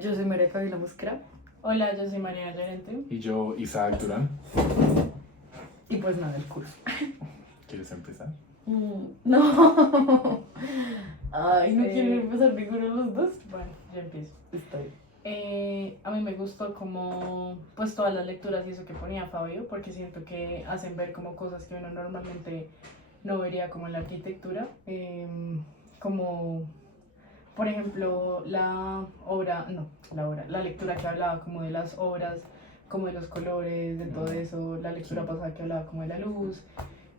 Yo soy María Camila Mosquera Hola, yo soy María Llorente. Y yo, Isaac Durán. y pues nada, el curso. ¿Quieres empezar? No. Ay, no Eh, quieren empezar ninguno de los dos. Bueno, yo empiezo. Está bien. A mí me gustó como pues todas las lecturas y eso que ponía Fabio, porque siento que hacen ver como cosas que uno normalmente no vería como en la arquitectura, como por ejemplo la lectura que hablaba como de las obras, como de los colores, de todo eso, la lectura pasada que hablaba como de la luz.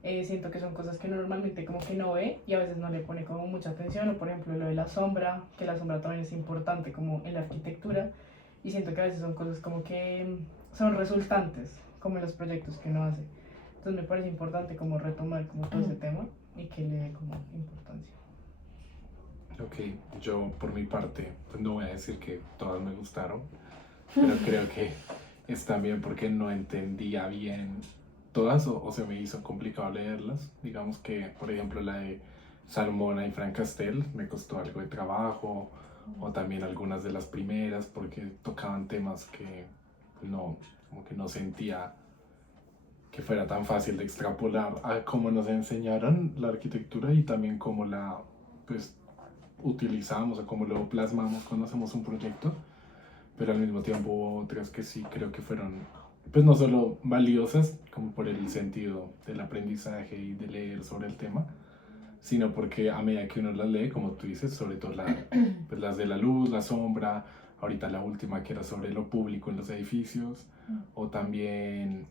Siento que son cosas que uno normalmente como que no ve y a veces no le pone como mucha atención, o por ejemplo lo de la sombra, que la sombra también es importante como en la arquitectura, y siento que a veces son cosas como que son resultantes como en los proyectos que uno hace. Entonces me parece importante como retomar como todo ese tema y que le dé como importancia. Ok, yo por mi parte, pues no voy a decir que todas me gustaron, pero creo que es también porque no entendía bien todas o se me hizo complicado leerlas. Digamos que, por ejemplo, la de Salomona y Frank Castell me costó algo de trabajo, o también algunas de las primeras porque tocaban temas que no, como que no sentía que fuera tan fácil de extrapolar a cómo nos enseñaron la arquitectura y también cómo la pues, utilizamos o cómo lo plasmamos cuando hacemos un proyecto, pero al mismo tiempo hubo otras que sí creo que fueron pues no solo valiosas como por el sentido del aprendizaje y de leer sobre el tema, sino porque a medida que uno las lee, como tú dices, sobre todo pues las de la luz, la sombra, ahorita la última que era sobre lo público en los edificios, o también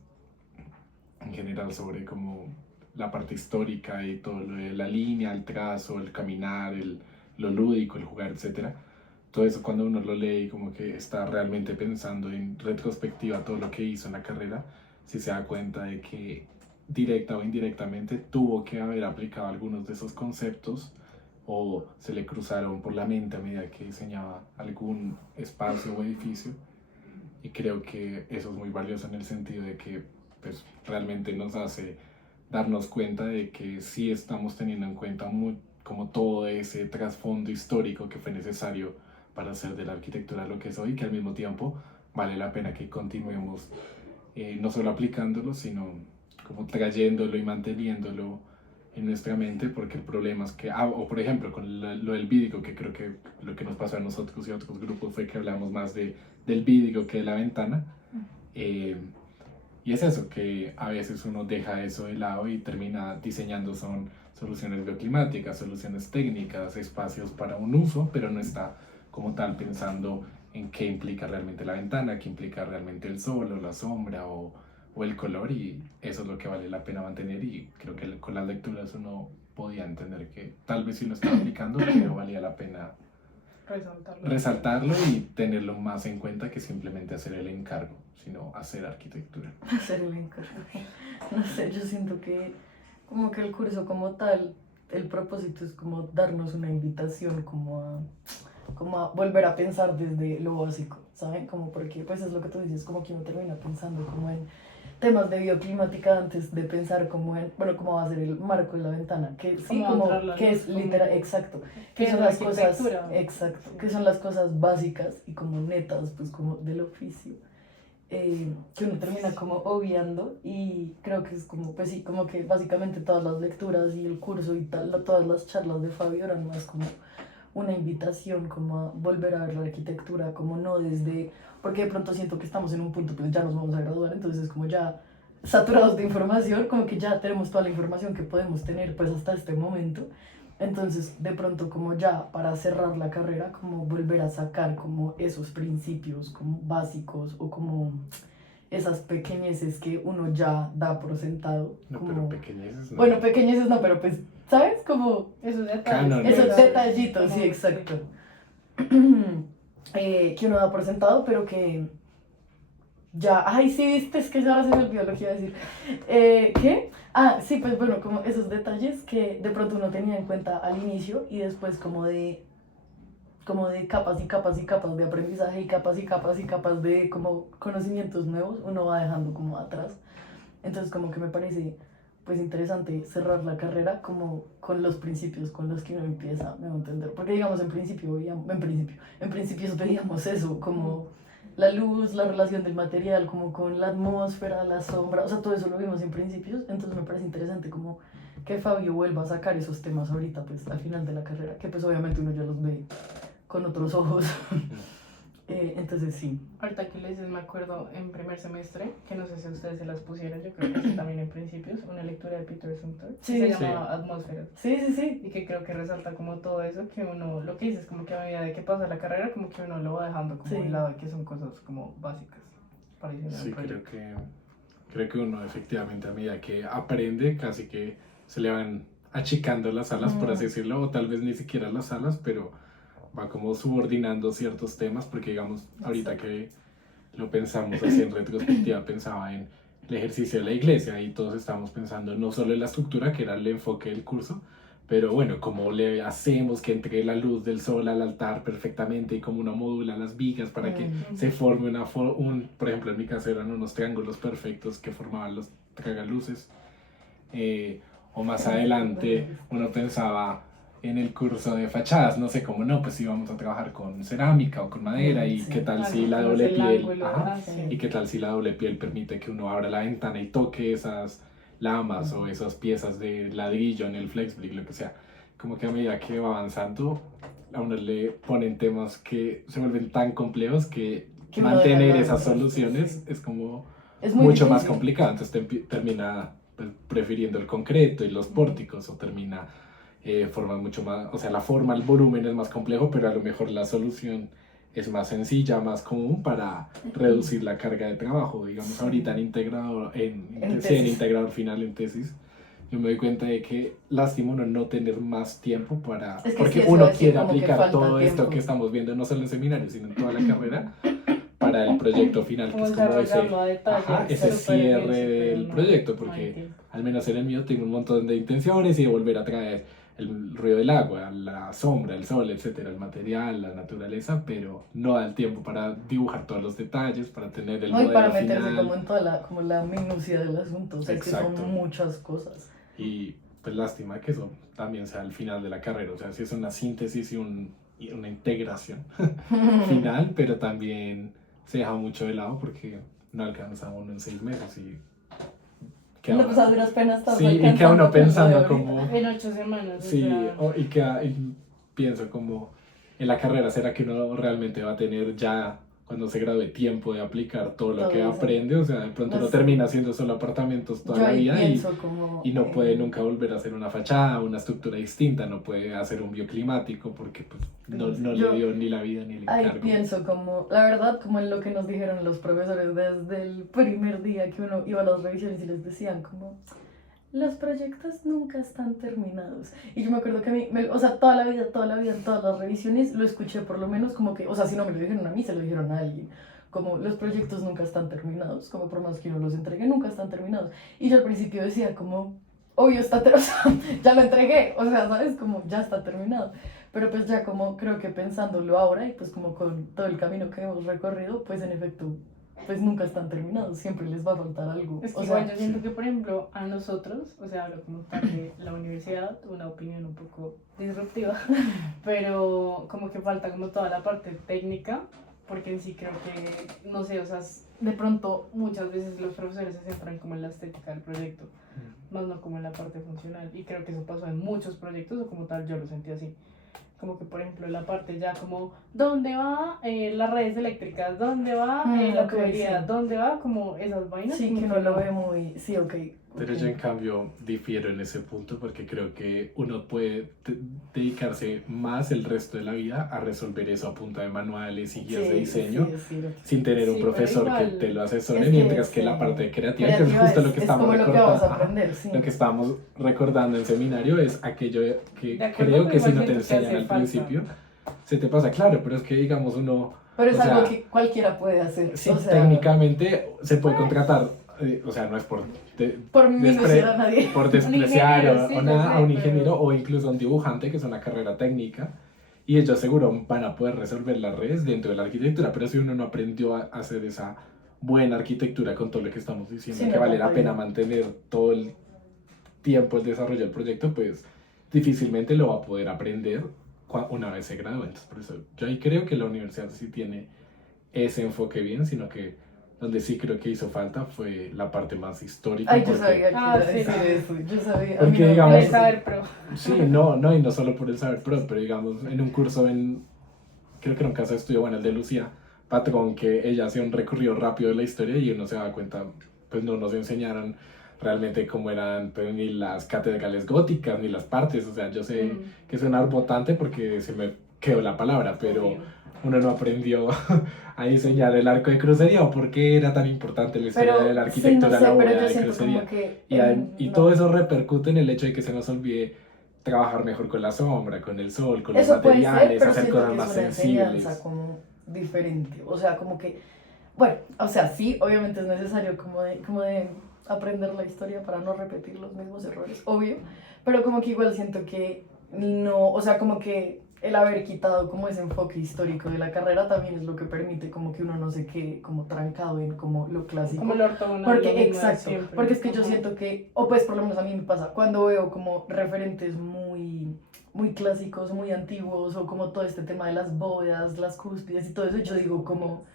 en general sobre como la parte histórica y todo lo de la línea, el trazo, el caminar, lo lúdico, el jugar, etcétera. Todo eso cuando uno lo lee y como que está realmente pensando en retrospectiva todo lo que hizo en la carrera, si se da cuenta de que directa o indirectamente tuvo que haber aplicado algunos de esos conceptos o se le cruzaron por la mente a medida que diseñaba algún espacio o edificio. Y creo que eso es muy valioso en el sentido de que pues, realmente nos hace darnos cuenta de que sí estamos teniendo en cuenta como todo ese trasfondo histórico que fue necesario para hacer de la arquitectura lo que es hoy, que al mismo tiempo vale la pena que continuemos no solo aplicándolo, sino como trayéndolo y manteniéndolo en nuestra mente, porque el problema es que, o por ejemplo, con lo del vídeo, que creo que lo que nos pasó a nosotros y a otros grupos fue que hablamos más del vídeo que de la ventana. Y es eso, que a veces uno deja eso de lado y termina diseñando soluciones bioclimáticas, soluciones técnicas, espacios para un uso, pero no está como tal pensando en qué implica realmente la ventana, qué implica realmente el sol o la sombra o el color, y eso es lo que vale la pena mantener, y creo que con las lecturas uno podía entender que tal vez sí lo estaba aplicando, pero valía la pena resaltarlo y tenerlo más en cuenta que simplemente hacer el encargo, sino hacer arquitectura. Hacer el encargo. No sé, yo siento que como que el curso como tal, el propósito es como darnos una invitación como a volver a pensar desde lo básico, ¿saben? Como porque pues es lo que tú dices, como que uno termina pensando como en temas de bioclimática antes de pensar como en, bueno, cómo va a ser el marco de la ventana, que sí, como que es literal, exacto, que son las cosas, exacto, que son las cosas básicas y como netas, pues como del oficio, que uno termina como obviando, y creo que es como, pues sí, como que básicamente todas las lecturas y el curso y tal, todas las charlas de Fabio eran más como una invitación como a volver a ver la arquitectura, como no desde, porque de pronto siento que estamos en un punto, pues ya nos vamos a graduar, entonces como ya saturados de información, como que ya tenemos toda la información que podemos tener pues hasta este momento, entonces de pronto como ya para cerrar la carrera, como volver a sacar como esos principios como básicos o como esas pequeñeces que uno ya da por sentado. No, como, pero pequeñeces no. Bueno, pequeñeces no, pero pues, ¿sabes? Como Esos detalles. Cánones. esos detallitos, sí, exacto. Que uno da por sentado, pero que ya, ay, sí, viste, es que ahora se me olvidó lo que iba a decir. ¿Qué? Ah, sí, pues bueno, como esos detalles que de pronto uno tenía en cuenta al inicio y después como de capas y capas y capas de aprendizaje y capas y capas y capas de como conocimientos nuevos, uno va dejando como atrás. Entonces como que me parece pues interesante cerrar la carrera como con los principios con los que uno empieza, me voy a entender. Porque digamos, en principios veíamos eso, como la luz, la relación del material, como con la atmósfera, la sombra, o sea, todo eso lo vimos en principios, entonces me parece interesante como que Fabio vuelva a sacar esos temas ahorita, pues al final de la carrera, que pues obviamente uno ya los ve con otros ojos. Entonces sí. Ahorita que les me acuerdo en primer semestre, que no sé si ustedes se las pusieron, yo creo que sí también en principios, una lectura de Peter Sumter, Sí, que se sí. llama Atmósferas. Sí, sí, sí. Y que creo que resalta como todo eso, que uno, lo que dices, como que a medida de que pasa la carrera, como que uno lo va dejando como Sí. a un lado, que son cosas como básicas para diseñar Sí, un proyecto. creo que uno efectivamente a medida que aprende casi que se le van achicando las alas, por así decirlo, o tal vez ni siquiera las alas, pero va como subordinando ciertos temas, porque digamos, ahorita que lo pensamos así en retrospectiva, pensaba en el ejercicio de la iglesia y todos estábamos pensando no solo en la estructura, que era el enfoque del curso, pero bueno, cómo le hacemos que entre la luz del sol al altar perfectamente y cómo uno modula las vigas para que se forme por ejemplo, en mi caso eran unos triángulos perfectos que formaban los tragaluces. O más adelante uno pensaba en el curso de fachadas, no sé cómo no, pues íbamos a trabajar con cerámica o con madera y Sí. qué tal si la doble piel, y qué tal si la doble piel permite que uno abra la ventana y toque esas lamas o esas piezas de ladrillo en el FlexBrick, lo que sea. Como que a medida que va avanzando, a uno le ponen temas que se vuelven tan complejos que mantener esas soluciones es como es muy mucho más difícil. complicado, entonces termina pues, prefiriendo el concreto y los pórticos o termina formas mucho más, o sea, la forma, el volumen es más complejo, pero a lo mejor la solución es más sencilla, más común para reducir la carga de trabajo. Digamos, ahorita en integrador, en integrador final en tesis, yo me doy cuenta de que lástima uno no tener más tiempo para, Es que porque sí, uno quiere como que aplicar falta todo tiempo. esto que estamos viendo, no solo en seminarios, sino en toda la carrera, para el proyecto final, que es como desarrollarlo a detalle, ese súper bien, cierre sí, pero del no proyecto, hay porque tiempo. al menos en el mío tengo un montón de intenciones y de volver a traer el ruido del agua, la sombra, el sol, etcétera, el material, la naturaleza, pero no da el tiempo para dibujar todos los detalles, para tener el No, y modelo para meterse final. como en toda la minucia del asunto, o sea, es que Exacto. son muchas cosas. Y pues lástima que eso también sea el final de la carrera, o sea, sí es una síntesis y una integración final, pero también se deja mucho de lado porque no alcanza uno en 6 meses y No, pues a duras penas estás sí, y queda uno alcanzando pensando lo de como En 8 semanas. sí, O sea, y pienso como en la carrera, ¿será que uno realmente va a tener ya cuando se gradúe tiempo de aplicar todo lo Todo que eso. aprende? O sea, de pronto No uno sé. termina haciendo solo apartamentos toda Yo la ahí vida pienso como, y no puede nunca volver a hacer una fachada, una estructura distinta, no puede hacer un bioclimático porque pues, no Yo le dio ni la vida ni el ahí encargo. pienso como, la verdad, como en lo que nos dijeron los profesores desde el primer día que uno iba a las revisiones y les decían como, los proyectos nunca están terminados. Y yo me acuerdo que a mí, o sea, toda la vida, en todas las revisiones lo escuché por lo menos como que, o sea, si no me lo dijeron a mí, se lo dijeron a alguien. Como los proyectos nunca están terminados, como por más que uno los entregue, nunca están terminados. Y yo al principio decía como, obvio está, o sea, ya lo entregué, o sea, ¿sabes? Como ya está terminado. Pero pues ya como creo que pensándolo ahora y pues como con todo el camino que hemos recorrido, pues en efecto, pues nunca están terminados, siempre les va a faltar algo. es que O igual sea, yo siento que, por ejemplo, a nosotros, o sea, hablo como tal de la universidad, una opinión un poco disruptiva, pero como que falta como toda la parte técnica, porque en sí creo que, no sé, o sea, de pronto muchas veces los profesores se centran como en la estética del proyecto, más no como en la parte funcional, y creo que eso pasó en muchos proyectos, o como tal yo lo sentí así. Como que, por ejemplo, la parte ya como, ¿dónde va las redes eléctricas? ¿Dónde va la ok, tubería? sí. ¿Dónde va como esas vainas? sí, Como que uno lo ve muy, sí, ok. Pero yo en cambio difiero en ese punto porque creo que uno puede dedicarse más el resto de la vida a resolver eso a punta de manuales y guías de diseño Sí, es cierto. sin tener un Sí, pero profesor que igual, te lo asesore, es que mientras que sí. la parte creativa, que es justo lo que es estamos como lo que vas a recordando, aprender, sí. lo que estamos recordando en seminario es aquello que De acuerdo, creo pero que si igual no te siento que enseñan hace al falta. principio, se te pasa claro, pero es que digamos uno, Pero es o algo sea, que cualquiera puede hacer. sí, o sea, técnicamente se puede contratar, o sea, no es por por minuciar a nadie. por despreciar ingeniero, sí, o yo nada, sé, a un pero- ingeniero o incluso a un dibujante, que es una carrera técnica, y ellos seguro van a poder resolver las redes dentro de la arquitectura, pero si uno no aprendió a hacer esa buena arquitectura con todo lo que estamos diciendo, Sí, que no, vale la compa, pena yo. mantener todo el tiempo el desarrollo del proyecto, pues difícilmente lo va a poder aprender una vez se gradúe. Entonces, por eso yo ahí creo que la universidad sí tiene ese enfoque bien, sino que donde sí creo que hizo falta fue la parte más histórica. Ay, yo sabía que iba a sí, decir no. eso. Yo sabía. A Porque, mí no me digamos, Debe parece. saber, pero Sí, y no solo por el saber pro, pero digamos, en un curso creo que era un caso de estudio, bueno, el de Lucía Patrón, que ella hacía un recorrido rápido de la historia y uno se daba cuenta, pues no nos enseñaron realmente cómo eran pues, ni las catedrales góticas, ni las partes, o sea, yo sé que suena botante porque se me quedó la palabra, pero obvio. uno no aprendió a diseñar el arco de crucería o por qué era tan importante la historia de la Pero sí, no arquitectura, sé, la pero bóveda yo de siento crucería. como que. Y No. todo eso repercute en el hecho de que se nos olvide trabajar mejor con la sombra, con el sol, con los Eso puede ser, materiales, pero hacer siento cosas que es más una enseñanza sensibles. como diferente. O sea, como que. Bueno, o sea, sí, obviamente es necesario como de aprender la historia para no repetir los mismos errores, obvio. Pero como que igual siento que no. O sea, como que el haber quitado como ese enfoque histórico de la carrera también es lo que permite como que uno no se quede como trancado en como lo clásico. Como el ortogonal. Porque, lo mismo de exacto, siempre. porque es que yo Ajá. siento que, o pues por lo menos a mí me pasa, cuando veo como referentes muy clásicos, muy antiguos, o como todo este tema de las bóvedas, las cúspides y todo eso, yo digo como,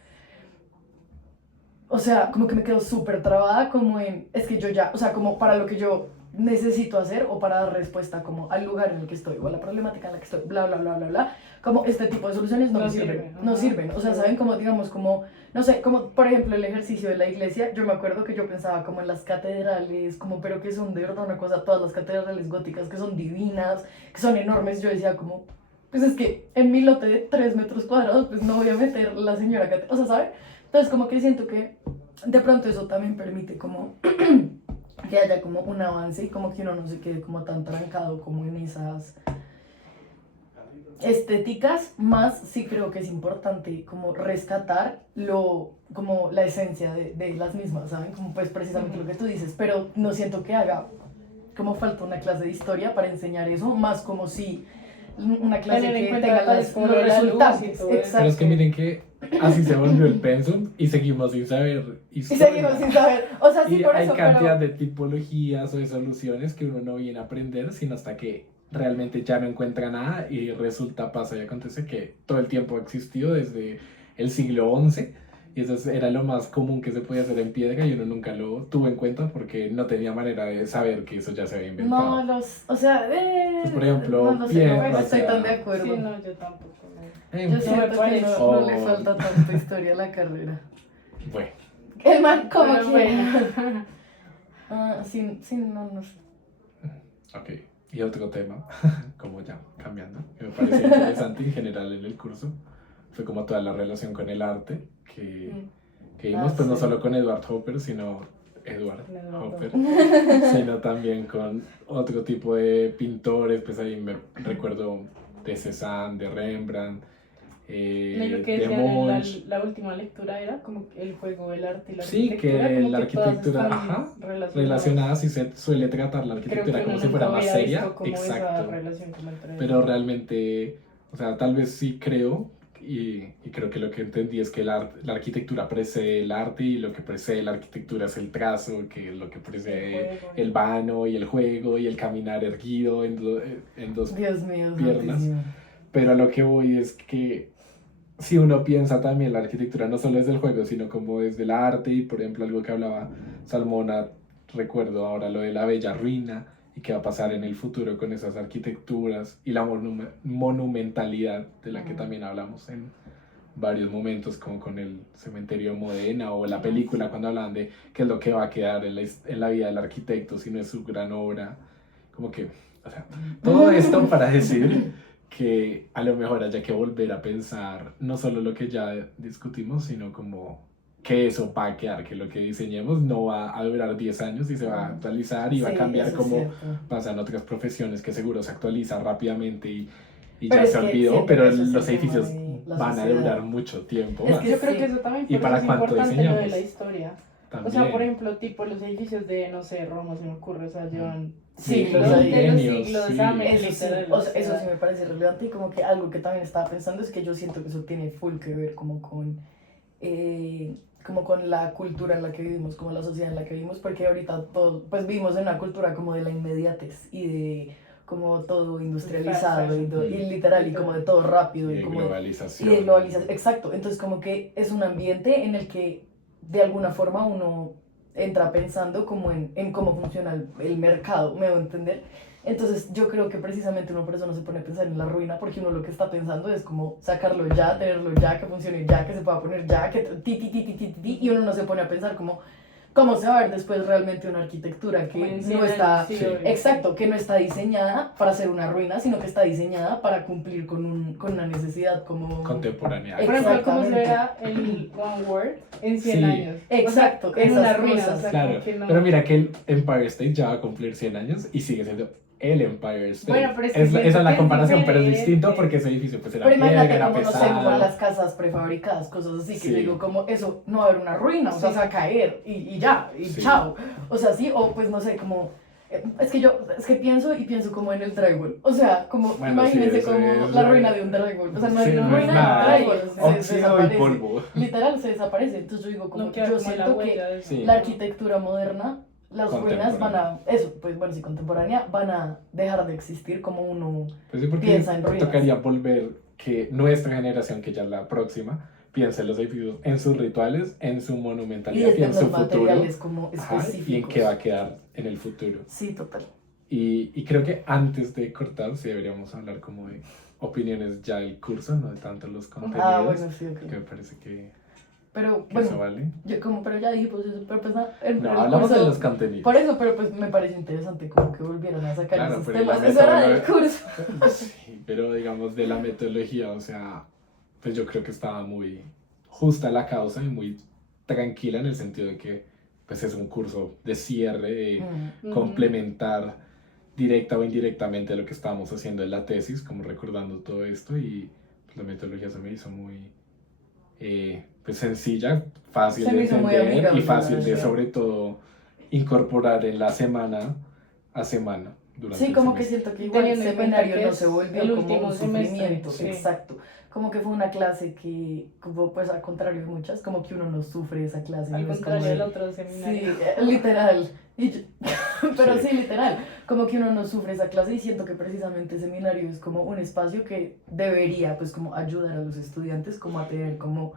o sea, como que me quedo súper trabada como en, es que yo ya, o sea, como para lo que yo necesito hacer o para dar respuesta como al lugar en el que estoy o a la problemática en la que estoy, bla, bla, bla, bla, bla, como este tipo de soluciones no No me sirven, sirve, no ajá. sirven, o sea, ¿saben? Como digamos, como, no sé, como por ejemplo el ejercicio de la iglesia, yo me acuerdo que yo pensaba como en las catedrales, como, pero que son de verdad una cosa, todas las catedrales góticas que son divinas, que son enormes, yo decía como, pues es que en mi lote de 3 metros cuadrados, pues no voy a meter la señora catedral, o sea, ¿saben? Entonces como que siento que de pronto eso también permite como que haya como un avance y como que uno no se quede como tan trancado como en esas estéticas, más sí creo que es importante como rescatar como la esencia de las mismas, ¿saben? Como pues precisamente lo que tú dices, pero no siento que haga como falta una clase de historia para enseñar eso, más como si una clase Tener en que cuenta tenga detalles como los lo de la luz y resultantes, todo eso. exacto. Pero es que miren que así se volvió el pensum y seguimos sin saber Y historia. seguimos sin saber, o sea, sí Y por hay eso, cantidad pero... de tipologías o de soluciones que uno no viene a aprender, sino hasta que realmente ya no encuentra nada y resulta, pasa y acontece que todo el tiempo ha existido desde el siglo XI y eso era lo más común que se podía hacer en piedra y uno nunca lo tuvo en cuenta porque no tenía manera de saber que eso ya se había inventado. No, o sea, Pues, por ejemplo, no lo sé, no piedra, o estoy sea, tan de acuerdo. Sí, no, yo tampoco. No. en Yo fin, siento que parece. no le Oh. falta tanta historia a la carrera. bueno, El man como Pero quiera. bueno. Sí, no sé. ok. Y otro tema, como ya cambiando, que me pareció interesante en general en el curso, fue como toda la relación con el arte que vimos, pues no sí. solo con Edward Hopper, sino Edward Edward Hopper, sino también con otro tipo de pintores, pues ahí me recuerdo de Cézanne, de Rembrandt, Lo que de decían en Munch. la última lectura era como que el juego del arte y la Sí, arquitectura. que como la que todas arquitectura, están ajá, relacionadas. relacionada, sí se suele tratar la Creo arquitectura que como uno si fuera nunca más hubiera seria, visto como esa exacto, relación como entre pero realmente, o sea, tal vez sí creo, y creo que lo que entendí es que la arquitectura precede el arte y lo que precede la arquitectura es el trazo, que lo que precede juego. el vano y el juego y el caminar erguido en dos Dios mío, piernas. santísimo. Pero a lo que voy es que si uno piensa también la arquitectura no solo es del juego, sino como es del arte y por ejemplo algo que hablaba Salmona, recuerdo ahora lo de la Bella Ruina y qué va a pasar en el futuro con esas arquitecturas y la monumentalidad de la que también hablamos en varios momentos como con el cementerio de Modena o la película cuando hablan de qué es lo que va a quedar en la vida del arquitecto si no es su gran obra, como que, o sea, todo esto para decir que a lo mejor haya que volver a pensar no solo lo que ya discutimos, sino como que eso va a quedar, que lo que diseñemos no va a durar 10 años y se va a actualizar y va a Sí, cambiar eso es como cierto. pasa en otras profesiones que seguro se actualiza rápidamente y Pero ya es se que olvidó, siento pero que eso es los el tema edificios de la van a sociedad. durar mucho tiempo Es más. que Yo creo sí. que eso también ¿Y por para eso es cuánto importante lo de diseñamos? la historia. También. O sea, por ejemplo, tipo los edificios de, no sé, Roma, se me ocurre, o sea, llevan Siglos siglos ahí. de los Milenios, siglos, sí. ¿saben? Eso sí, Literal, o sea, eso sí me parece relevante y como que algo que también estaba pensando es que yo siento que eso tiene full que ver como con como con la cultura en la que vivimos, como la sociedad en la que vivimos, porque ahorita todos, pues vivimos en una cultura como de la inmediatez y de como todo industrializado y literal, y como de todo rápido Y de como globalización. y de globalización, exacto, entonces como que es un ambiente en el que de alguna forma uno entra pensando como en cómo funciona el mercado, me voy a entender. Entonces yo creo que precisamente uno por eso no se pone a pensar en la ruina, porque uno lo que está pensando es como sacarlo ya, tenerlo ya, que funcione ya, que se pueda poner ya, que y uno no se pone a pensar como cómo se va a ver después realmente una arquitectura que no está, sí. exacto, que no está diseñada para ser una ruina, sino que está diseñada para cumplir con una necesidad como Contemporánea. Por ejemplo, como se Exactamente. verá el One World en 100 Sí. años. Exacto, O sea, en esas una ruina. cosas. O sea, Claro, como que no. pero mira que el Empire State ya va a cumplir 100 años y sigue siendo el Empire State. Bueno, pero es que esa es siento la que comparación, es pero es distinto diferente. porque ese edificio pues era Pero imagínate piedra, era como, no sé, como pesado. las casas prefabricadas, cosas así, que Sí. yo digo como eso no va a haber una ruina, o sea, Sí. se va a caer y ya, y Sí. chao. O sea, sí, o pues no sé, como, es que pienso como en el drywall, o sea, como Bueno, imagínense sí, eso como es la ruina de un drywall, o sea, no Sí, hay una no es ruina nada. de un drywall, se Óxido y desaparece, polvo. literal se desaparece, entonces yo digo como, No queda yo como la siento que huella de eso. Sí. la arquitectura moderna, las ruinas van a, eso, pues bueno, sí, contemporánea, van a dejar de existir como uno Pues sí, porque piensa en ruinas. tocaría volver que nuestra generación, que ya es la próxima, piense en los edificios, en sus rituales, en su y monumentalidad y desde en los su futuro. materiales como Ajá, específicos. y en qué va a quedar en el futuro. Sí, total. Y creo que antes de cortar, sí deberíamos hablar como de opiniones ya del curso, no de tanto los contenidos. Ah, bueno, sí, ok. Que me parece que Pero eso bueno, vale. yo como, pero ya dije, pues eso, pero pues nada, No, el hablamos curso, de los contenidos. por eso, pero pues me parece interesante como que volvieran a sacar Claro, esos pero temas, la eso era del metodología- curso. Sí, pero digamos de la metodología, o sea, pues yo creo que estaba muy justa la causa y muy tranquila en el sentido de que pues es un curso de cierre, de Mm, complementar directa o indirectamente lo que estábamos haciendo en la tesis, como recordando todo esto y pues, la metodología se me hizo muy pues sencilla, fácil Se de me hizo muy entender amigable, y fácil la de verdad. sobre todo incorporar en la semana a semana durante Sí, el como que semestre. siento que igual el Teniendo en cuenta seminario que no es se volvió el como último un semestre, sufrimiento, sí. exacto. Como que fue una clase que, como, pues al contrario de muchas, como que uno no sufre esa clase. Al no es contrario como del de- otro seminario. Sí, literal. Pero Sí. sí, literal. Como que uno no sufre esa clase y siento que precisamente el seminario es como un espacio que debería, pues, como ayudar a los estudiantes como a tener como,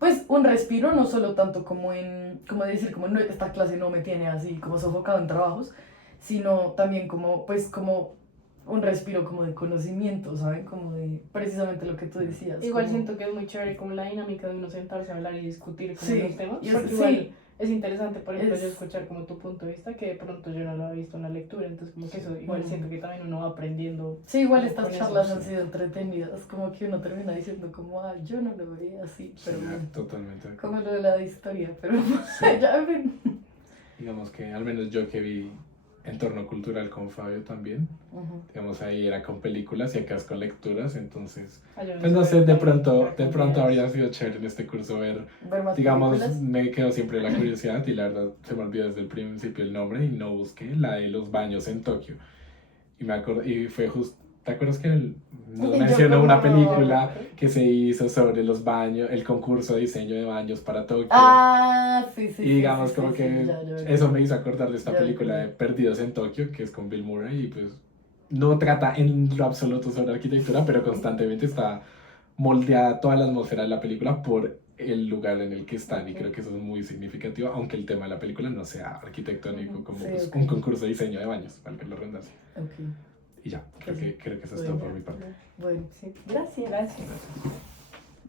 pues, un respiro, no solo tanto como en, como decir, como no, esta clase no me tiene así como sofocado en trabajos, sino también como, pues, como un respiro como de conocimiento, ¿saben? Como de precisamente lo que tú decías. Igual como- siento que es muy chévere como la dinámica de uno sentarse a hablar y discutir como Sí, los temas. y es- Porque sí. igual es interesante, por ejemplo, Es- yo escuchar como tu punto de vista, que de pronto yo no lo había visto en la lectura, entonces como que eso igual Mm. siento que también uno va aprendiendo. Sí, igual Con estas eso, charlas sí. han sido entretenidas, como que uno termina diciendo como, ah, yo no lo veía así, pero Sí, bueno, totalmente. como lo de la historia, pero Sí. ya, en fin. Digamos que al menos yo que vi entorno cultural con Fabio también, Ujú. digamos ahí era con películas y acá es con lecturas, entonces Yo pues no sé, sabía de que pronto era habría sido chévere en este curso ver, Ver más digamos, películas. me quedó siempre la curiosidad y la verdad se me olvidó desde el principio el nombre y no busqué la de los baños en Tokio y me acordé, y fue justo, ¿te acuerdas que nos Yo mencionó como una no. película que se hizo sobre los baños, el concurso de diseño de baños para Tokio? Ah, sí, sí. Y digamos sí, como sí, que sí, ya, eso me hizo acordar de esta Ya película de entendí. Perdidos en Tokio, que es con Bill Murray, y pues no trata en lo absoluto sobre arquitectura, pero constantemente está moldeada toda la atmósfera de la película por el lugar en el que están, y creo que eso es muy significativo, aunque el tema de la película no sea arquitectónico, como Sí, pues, ok. un concurso de diseño de baños, valga la redundancia. Ok, Y ya, creo Sí. que eso es todo por mi parte. bueno, Sí. gracias. Gracias. Gracias.